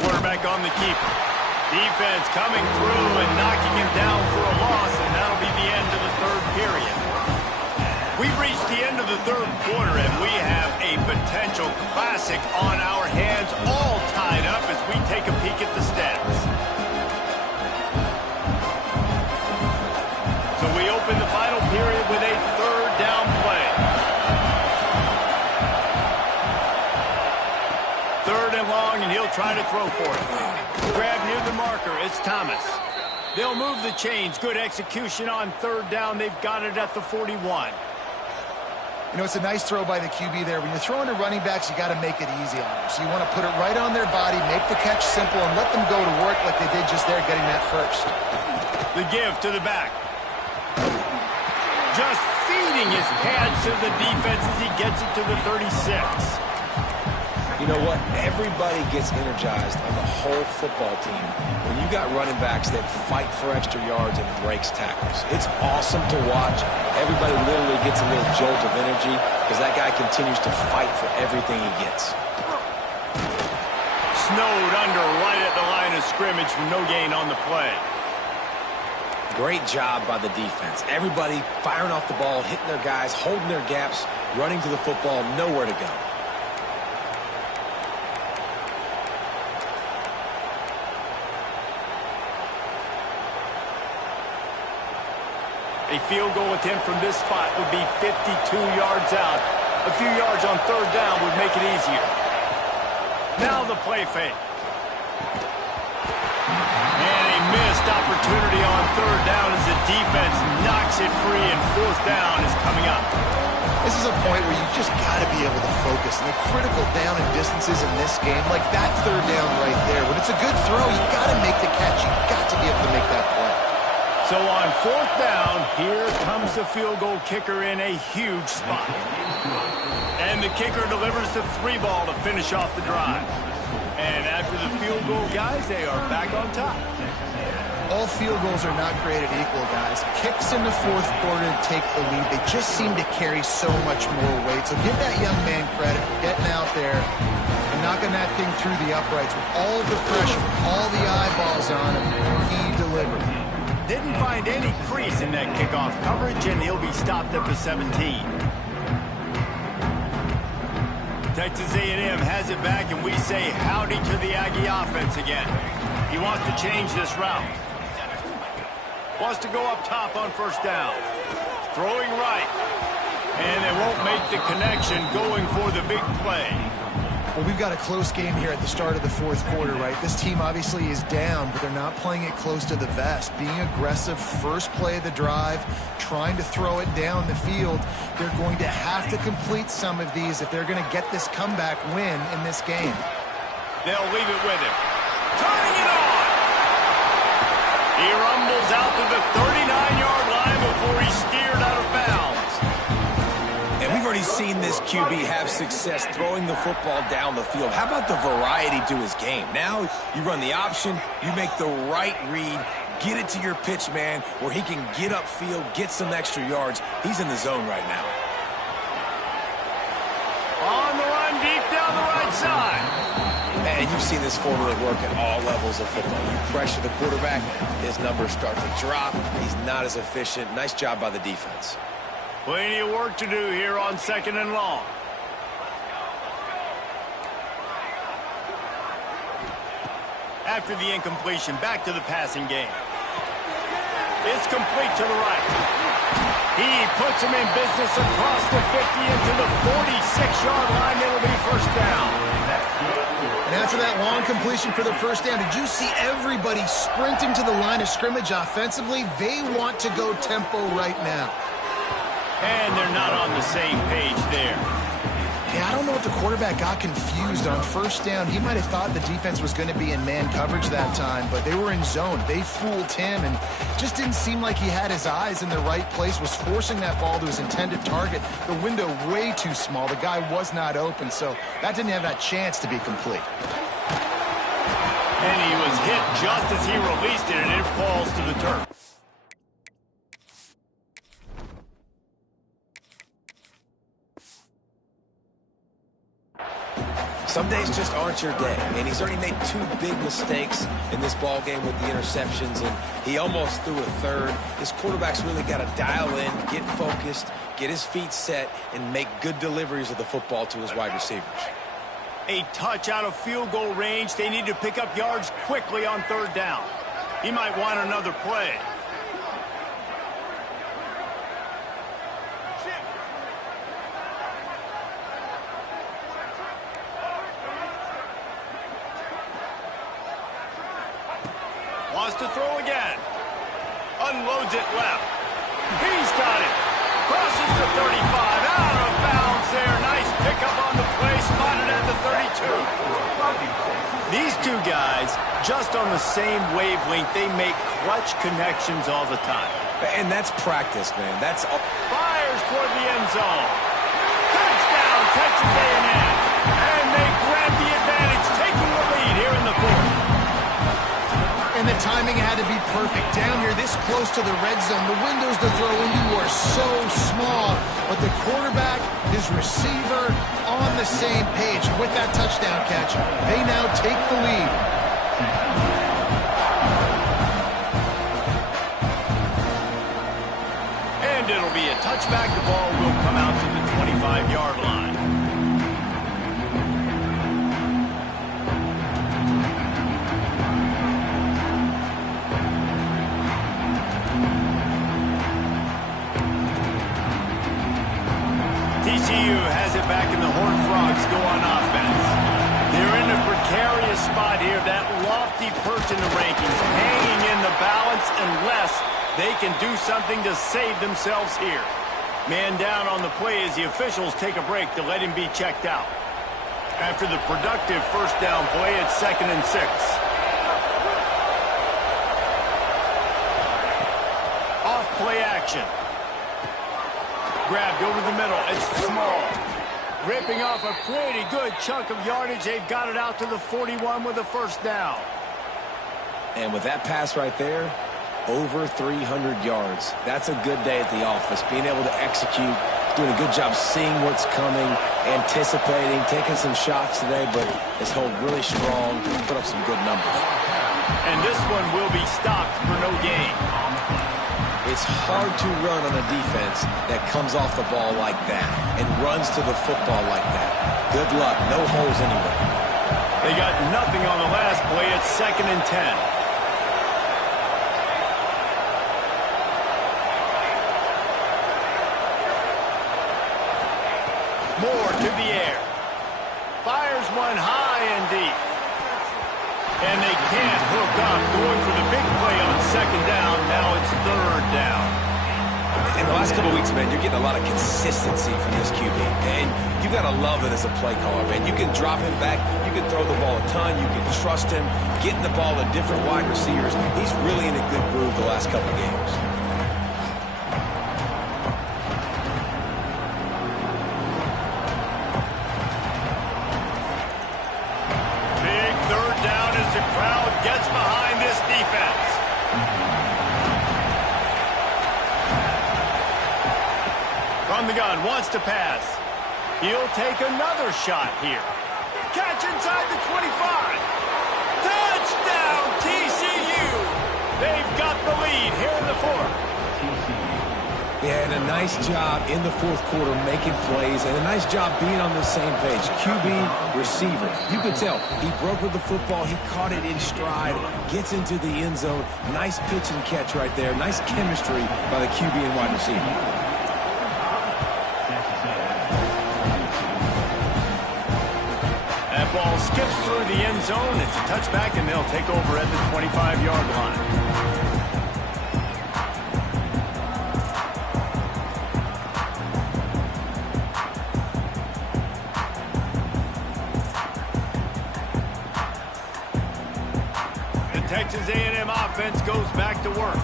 Quarterback on the keeper. Defense coming through and knocking him down for a loss, and that'll be the end of the 3rd period. We've reached the end of the 3rd quarter, and we have a potential classic on our hands, all tied up as we take a peek at the stats. So we open the final period with a 3rd down play. 3rd and long, and he'll try to throw for it. Grab near the marker. It's Thomas. They'll move the chains. Good execution on 3rd down. They've got it at the 41. You know, it's a nice throw by the QB there. When you're throwing to running backs, you got to make it easy on them. So you want to put it right on their body, make the catch simple, and let them go to work like they did just there, getting that first. The give to the back. Just feeding his pads to the defense as he gets it to the 36. You know what? Everybody gets energized on the whole football team when you got running backs that fight for extra yards and breaks tackles. It's awesome to watch. Everybody literally gets a little jolt of energy because that guy continues to fight for everything he gets. Snowed under right at the line of scrimmage for no gain on the play. Great job by the defense. Everybody firing off the ball, hitting their guys, holding their gaps, running to the football, nowhere to go. A field goal attempt from this spot would be 52 yards out. A few yards on third down would make it easier. Now the play fake. And a missed opportunity on third down as the defense knocks it free, and fourth down is coming up. This is a point where you just got to be able to focus. And the critical down and distances in this game, like that third down right there, when it's a good throw, you got to make the catch. You got to be able to make that play. So on fourth down, here comes the field goal kicker in a huge spot. And the kicker delivers the 3-ball to finish off the drive. And after the field goal, guys, they are back on top. All field goals are not created equal, guys. Kicks in the fourth quarter to take the lead. They just seem to carry so much more weight. So give that young man credit for getting out there and knocking that thing through the uprights with all the pressure, all the eyeballs on him. He delivered. Didn't find any crease in that kickoff coverage, and he'll be stopped at the 17. Texas A&M has it back, and we say howdy to the Aggie offense again. He wants to change this route. Wants to go up top on first down. Throwing right. And they won't make the connection, going for the big play. Well, we've got a close game here at the start of the fourth quarter, right? This team obviously is down, but they're not playing it close to the vest. Being aggressive, first play of the drive, trying to throw it down the field. They're going to have to complete some of these if they're going to get this comeback win in this game. They'll leave it with him. Turning it on! He rumbles out to the 39-yard line before he's steered out of bounds. And we've already seen this QB have success throwing the football down the field. How about the variety to his game? Now you run the option, you make the right read, get it to your pitch man where he can get upfield, get some extra yards. He's in the zone right now. On the run deep down the right side. Man, you've seen this formula work at all levels of football. You pressure the quarterback, his numbers start to drop. He's not as efficient. Nice job by the defense. Plenty of work to do here on second and long. After the incompletion, back to the passing game. It's complete to the right. He puts him in business across the 50 into the 46-yard line. It'll be first down. And after that long completion for the first down, did you see everybody sprinting to the line of scrimmage offensively? They want to go tempo right now. And they're not on the same page there. Yeah, I don't know if the quarterback got confused on first down. He might have thought the defense was going to be in man coverage that time, but they were in zone. They fooled him and just didn't seem like he had his eyes in the right place, was forcing that ball to his intended target. The window way too small. The guy was not open, so that didn't have that chance to be complete. And he was hit just as he released it, and it falls to the turf. Some days just aren't your day, and he's already made 2 big mistakes in this ball game with the interceptions, and he almost threw a third. His quarterback's really got to dial in, get focused, get his feet set, and make good deliveries of the football to his wide receivers. A touch out of field goal range. They need to pick up yards quickly on third down. He might want another play. Wants to throw again. Unloads it left. He's got it. Crosses the 35. Out of bounds there. Nice pickup on the play. Spotted at the 32. These two guys, just on the same wavelength, they make clutch connections all the time. And that's practice, man. That's fires toward the end zone. Touchdown, Texas A&M. And they grab the advantage, taking the lead here in the fourth. And the timing had to be perfect. Down here, this close to the red zone, the windows to throw into are so small. But the quarterback, his receiver, on the same page. With that touchdown catch, they now take the lead. And it'll be a touchback. The ball will come out to the 25-yard line. TCU has it back in the Horned Frogs go on offense. They're in a precarious spot here, that lofty perch in the rankings, hanging in the balance unless they can do something to save themselves here. Man down on the play as the officials take a break to let him be checked out. After the productive first down play, it's 2nd and 6. Off play action. Grabbed over the middle. It's small. Ripping off a pretty good chunk of yardage. They've got it out to the 41 with a first down. And with that pass right there, over 300 yards. That's a good day at the office. Being able to execute, doing a good job seeing what's coming, anticipating, taking some shots today, but has held really strong, put up some good numbers. And this one will be stopped for no gain. It's hard to run on a defense that comes off the ball like that and runs to the football like that. Good luck. No holes anywhere. They got nothing on the last play. It's 2nd and 10. Moore to the air. Fires one high and deep. And they can't hook up, going for the big play on 2nd down. Now it's 3rd down. In the last couple of weeks, man, you're getting a lot of consistency from this QB. And you got to love it as a play caller, man. You can drop him back. You can throw the ball a ton. You can trust him, getting the ball to different wide receivers. He's really in a good groove the last couple of games. Big 3rd down as the crowd gets behind this defense. From the gun, wants to pass. He'll take another shot here. Catch inside the 25. Touchdown, TCU. They've got the lead here in the fourth. Yeah, and a nice job in the fourth quarter making plays, and a nice job being on the same page. QB, receiver. You could tell he broke with the football. He caught it in stride, gets into the end zone. Nice pitch and catch right there. Nice chemistry by the QB and wide receiver. That ball skips through the end zone. It's a touchback, and they'll take over at the 25-yard line. Texas A&M offense goes back to work.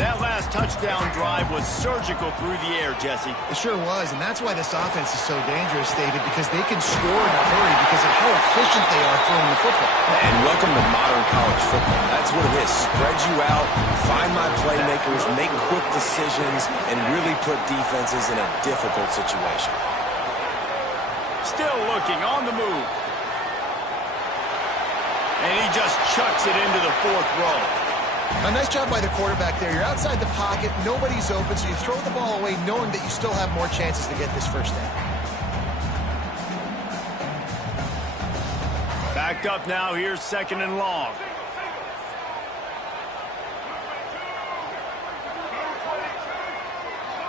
That last touchdown drive was surgical through the air, Jesse. It sure was, and that's why this offense is so dangerous, David, because they can score in a hurry because of how efficient they are throwing the football. And welcome to modern college football. That's what it is. Spread you out, find my playmakers, make quick decisions, and really put defenses in a difficult situation. Still looking on the move. And he just chucks it into the 4th row. A nice job by the quarterback there. You're outside the pocket, nobody's open, so you throw the ball away knowing that you still have more chances to get this first down. Backed up now, here's 2nd and long.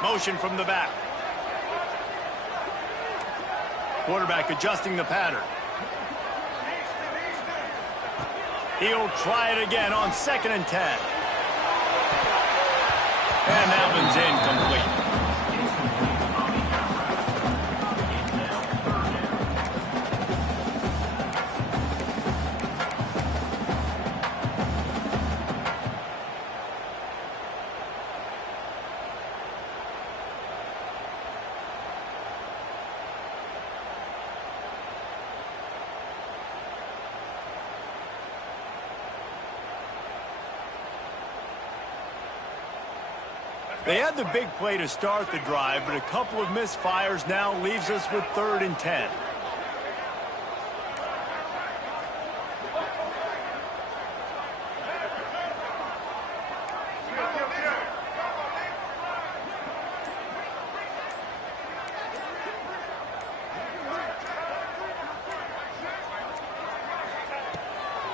Motion from the back. Quarterback adjusting the pattern. He'll try it again on 2nd and 10. And that one's incomplete. They had the big play to start the drive, but a couple of misfires now leaves us with 3rd and 10.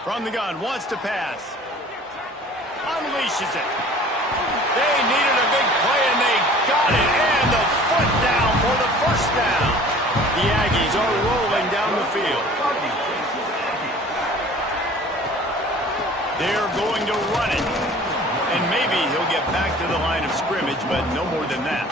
From the gun, wants to pass. Unleashes it. They needed a big play, and they got it. And the foot down for the 1st down. The Aggies are rolling down the field. They're going to run it. And maybe he'll get back to the line of scrimmage, but no more than that.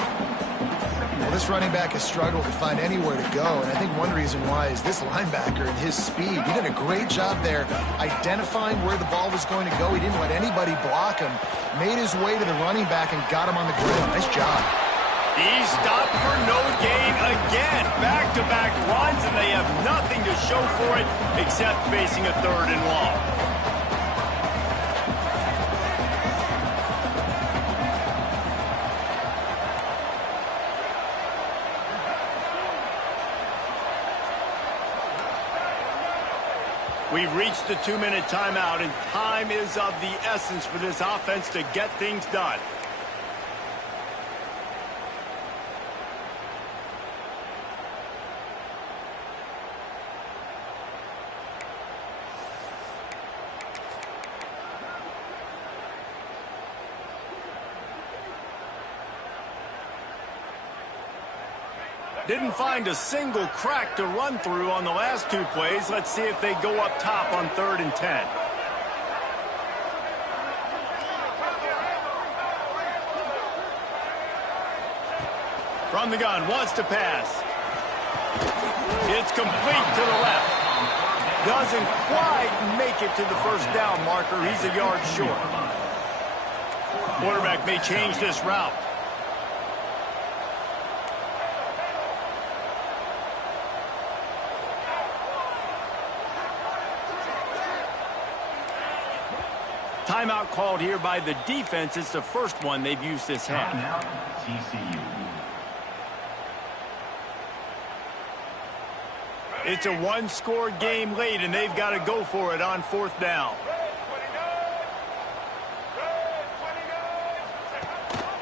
Well, this running back has struggled to find anywhere to go, and I think one reason why is this linebacker and his speed. He did a great job there identifying where the ball was going to go. He didn't let anybody block him, made his way to the running back and got him on the ground. Nice job. He stopped for no gain again. Back-to-back runs, and they have nothing to show for it except facing a 3rd and long. We've reached the 2-minute timeout, and time is of the essence for this offense to get things done. Didn't find a single crack to run through on the last 2 plays. Let's see if they go up top on 3rd and 10. From the gun, wants to pass. It's complete to the left. Doesn't quite make it to the 1st down marker. He's a yard short. Quarterback may change this route. Timeout called here by the defense. It's the first one they've used this half. TCU. It's a 1-score game late, and they've got to go for it on 4th down.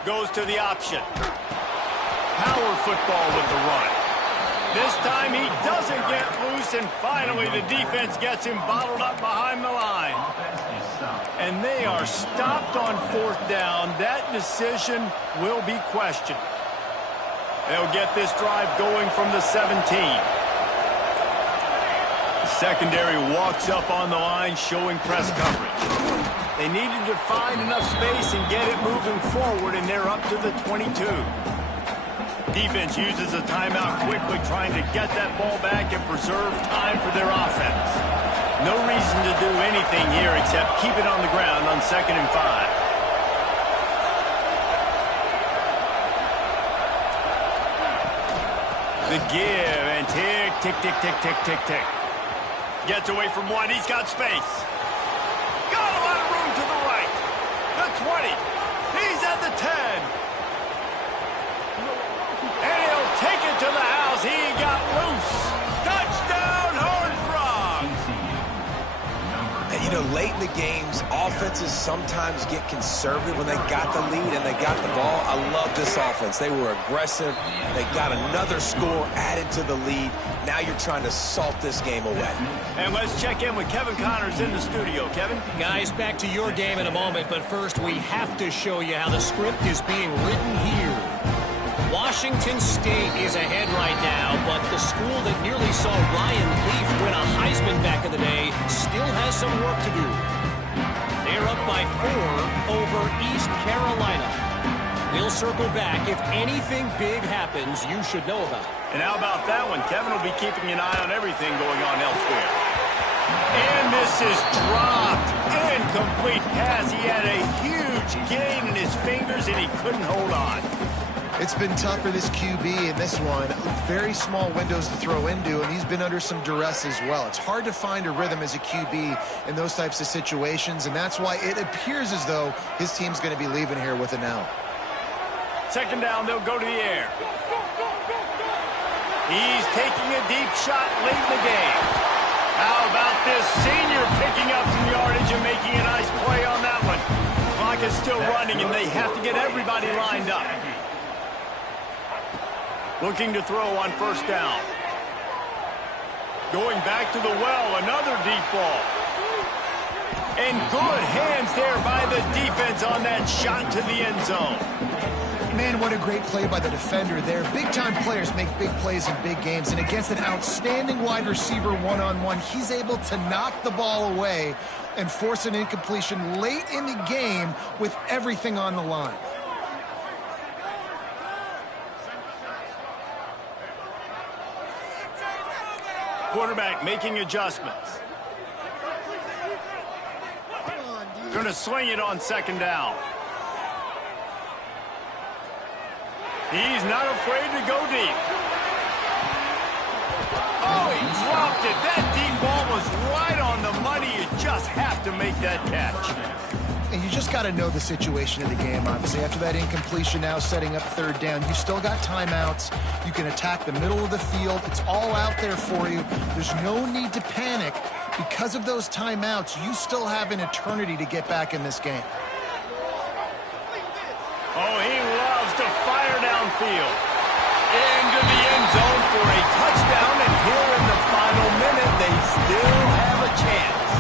Goes to the option. Power football with the run. This time he doesn't get loose, and finally the defense gets him bottled up behind the line. And they are stopped on 4th down. That decision will be questioned. They'll get this drive going from the 17. The secondary walks up on the line, showing press coverage. They needed to find enough space and get it moving forward, and they're up to the 22. Defense uses a timeout quickly, trying to get that ball back and preserve time for their offense. No reason to do anything here except keep it on the ground on 2nd and 5. The give and tick, tick, tick, tick, tick, tick, tick. Gets away from one. He's got space. Got a lot of room to the right. The 20. He's at the 10. And he'll take it to the house. He got loose. Touchdown, Horned Frogs. And, you know, late in the games, offenses sometimes get conservative when they got the lead and they got the ball. I love this offense. They were aggressive. They got another score added to the lead. Now you're trying to salt this game away. And let's check in with Kevin Connors in the studio. Kevin? Guys, back to your game in a moment, but first we have to show you how the script is being written here. Washington State is ahead right now, but the school that nearly saw Ryan Leaf win a Heisman back in the day still has some work to do. They're up by 4 over East Carolina. We'll circle back. If anything big happens, you should know about it. And how about that one? Kevin will be keeping an eye on everything going on elsewhere. And this is dropped. Incomplete pass. He had a huge gain in his fingers, and he couldn't hold on. It's been tough for this QB in this one. Very small windows to throw into, and he's been under some duress as well. It's hard to find a rhythm as a QB in those types of situations, and that's why it appears as though his team's going to be leaving here with an out. Second down, they'll go to the air. He's taking a deep shot late in the game. How about this senior picking up some yardage and making a nice play on that one? Clock is still running, and they have to get everybody lined up. Looking to throw on first down. Going back to the well, another deep ball. And good hands there by the defense on that shot to the end zone. Man, what a great play by the defender there. Big-time players make big plays in big games, and against an outstanding wide receiver one-on-one, he's able to knock the ball away and force an incompletion late in the game with everything on the line. Quarterback making adjustments. Going to swing it on second down. He's not afraid to go deep. Oh, he dropped it. That deep ball was right on the money. You just have to make that catch. And you just got to know the situation of the game, obviously. After that incompletion, now setting up third down, you've still got timeouts. You can attack the middle of the field. It's all out there for you. There's no need to panic. Because of those timeouts, you still have an eternity to get back in this game. Oh, he loves to fire downfield. Into the end zone for a touchdown, and here in the final minute, they still have a chance.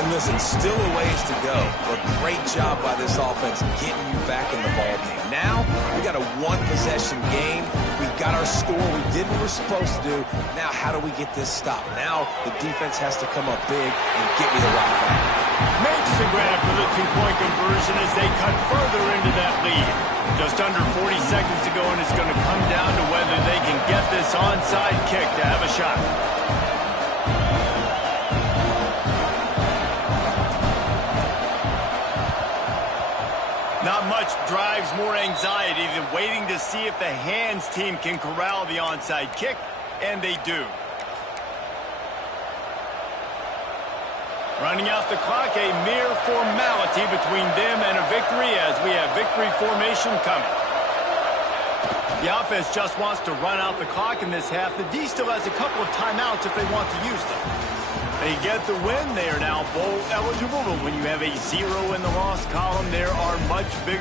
And listen, still a ways to go, but great job by this offense getting you back in the ball game. Now, we got a one-possession game. We got our score. We did what we're supposed to do. Now, how do we get this stopped? Now, the defense has to come up big and get me the rock back. Makes the grab for the two-point conversion as they cut further into that lead. Just under 40 seconds to go, and it's going to come down to whether they can get this onside kick to have a shot. Not much drives more anxiety than waiting to see if the hands team can corral the onside kick, and they do. Running out the clock, a mere formality between them and a victory as we have victory formation coming. The offense just wants to run out the clock in this half. The D still has a couple of timeouts if they want to use them. They get the win. They are now bowl eligible, but when you have a 0 in the loss column, there are much bigger